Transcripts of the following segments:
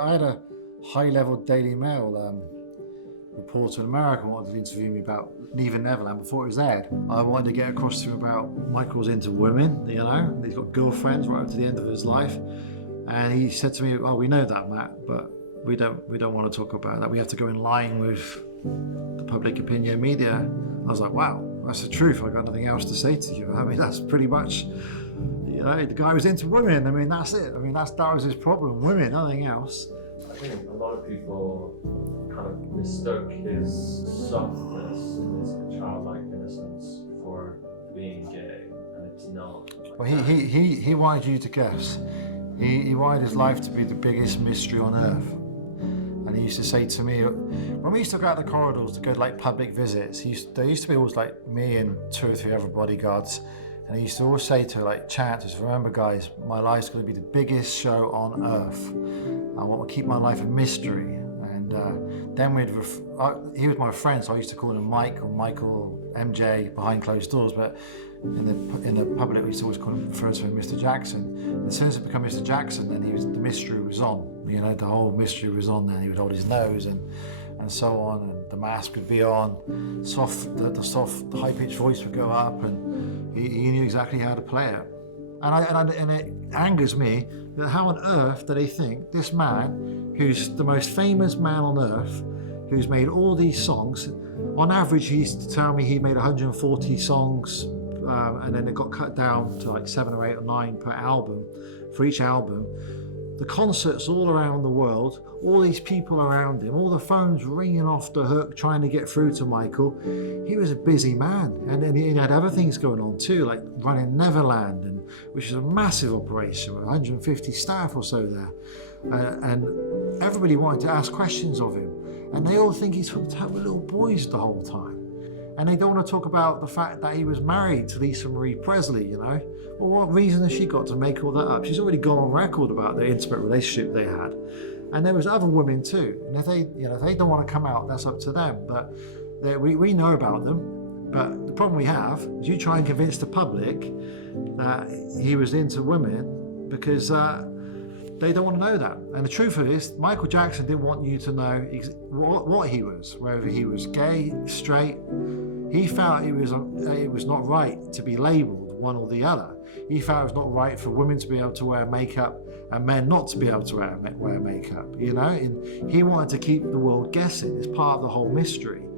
I had a high-level Daily Mail reporter in America wanted to interview me about Leaving Neverland before it was aired. I wanted to get across to him about Michael's into women, he's got girlfriends right up to the end of his life. And he said to me, "Oh, we know that, Matt, but we don't want to talk about that. We have to go in line with the public opinion media." I was like, "Wow, that's the truth. I got nothing else to say to you." I mean, that's pretty much, the guy was into women. I mean, that's it. I mean, that was his problem, women, nothing else. I think a lot of people kind of mistook his softness and his childlike innocence for being gay, and it's not. Well, he wanted you to guess. He wanted his life to be the biggest mystery on earth. And he used to say to me, when we used to go out the corridors to go to like public visits, there used to be always like me and 2 or 3 other bodyguards. And he used to always say to like chanters, "Remember guys, my life's going to be the biggest show on earth. I want to keep my life a mystery." And then he was my friend, so I used to call him Mike or Michael, MJ, behind closed doors. But in the public, we used to always refer to him Mr. Jackson. And as soon as it became Mr. Jackson, then the mystery was on. The whole mystery was on. Then he would hold his nose and so on, and the mask would be on. The soft, high-pitched voice would go up, and he knew exactly how to play it. And it angers me that how on earth do they think this man, who's the most famous man on earth, who's made all these songs, on average he used to tell me he made 140 songs, and then it got cut down to like 7 or 8 or 9 per album, for each album. The concerts all around the world, all these people around him, all the phones ringing off the hook trying to get through to Michael. He was a busy man, and then he had other things going on too, like running Neverland, which is a massive operation with 150 staff or so there. And everybody wanted to ask questions of him, and they all think he's hooked up with little boys the whole time. And they don't want to talk about the fact that he was married to Lisa Marie Presley, Well, what reason has she got to make all that up? She's already gone on record about the intimate relationship they had. And there was other women too. And if they don't want to come out, that's up to them. But we know about them. But the problem we have is you try and convince the public that he was into women because they don't want to know that. And the truth is, Michael Jackson didn't want you to know what he was, whether he was gay, straight. He felt it was not right to be labelled one or the other. He felt it was not right for women to be able to wear makeup and men not to be able to wear makeup, And he wanted to keep the world guessing. It's part of the whole mystery.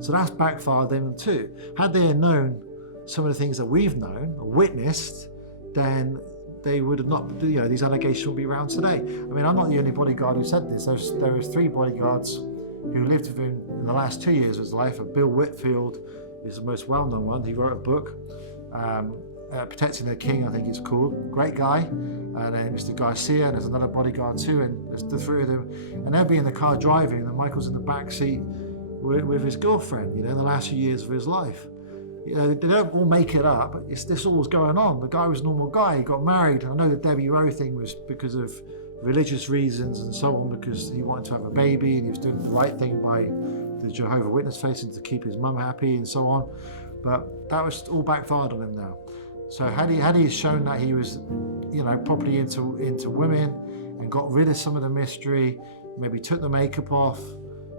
So that's backfired them too. Had they known some of the things that we've known or witnessed, then they would have not, these allegations wouldn't be around today. I mean, I'm not the only bodyguard who said this. There was 3 bodyguards who lived with him in the last 2 years of his life. Bill Whitfield is the most well-known one. He wrote a book, Protecting the King, I think it's called. Great guy. And then Mr. Garcia, and there's another bodyguard too, and there's the 3 of them. And they'll be in the car driving, and Michael's in the back seat with his girlfriend, in the last few years of his life. They don't all make it up, but this all was going on. The guy was a normal guy. He got married. I know the Debbie Rowe thing was because of religious reasons and so on, because he wanted to have a baby and he was doing the right thing by the Jehovah's Witness faith and to keep his mum happy and so on. But that was all backfired on him now. So had he shown that he was, properly into women and got rid of some of the mystery, maybe took the makeup off,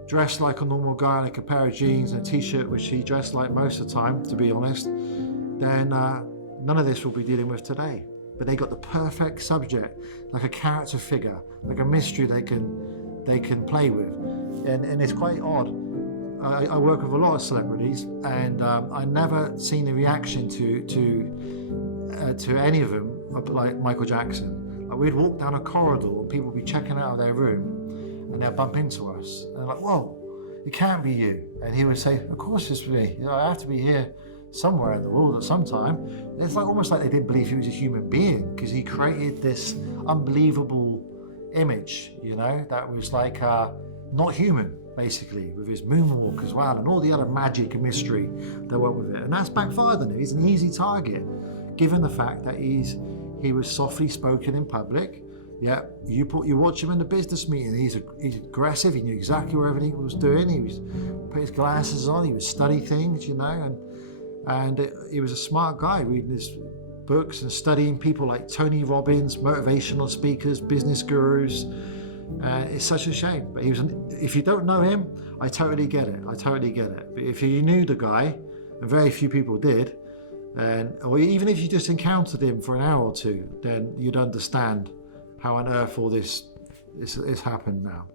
dressed like a normal guy in a pair of jeans and a t-shirt, which he dressed like most of the time, to be honest, then none of this we'll be dealing with today. But they got the perfect subject, like a character figure, like a mystery they can play with, and it's quite odd. I work with a lot of celebrities, and I never seen a reaction to any of them like Michael Jackson. Like we'd walk down a corridor and people would be checking out of their room, and they'll bump into us, and they're like, "Whoa, it can't be you." And he would say, "Of course it's me. I have to be here somewhere in the world at some time." It's like almost like they didn't believe he was a human being, because he created this unbelievable image, that was like not human, basically, with his moonwalk as well, and all the other magic and mystery that went with it. And that's backfired on him. He's an easy target, given the fact that he was softly spoken in public. Yeah, you watch him in the business meeting. He's aggressive. He knew exactly what everything was doing. He was put his glasses on. He would study things, and he was a smart guy, reading his books and studying people like Tony Robbins, motivational speakers, business gurus, It's such a shame. But if you don't know him, I totally get it. But if you knew the guy, and very few people did, or even if you just encountered him for an hour or two, then you'd understand how on earth all this happened now.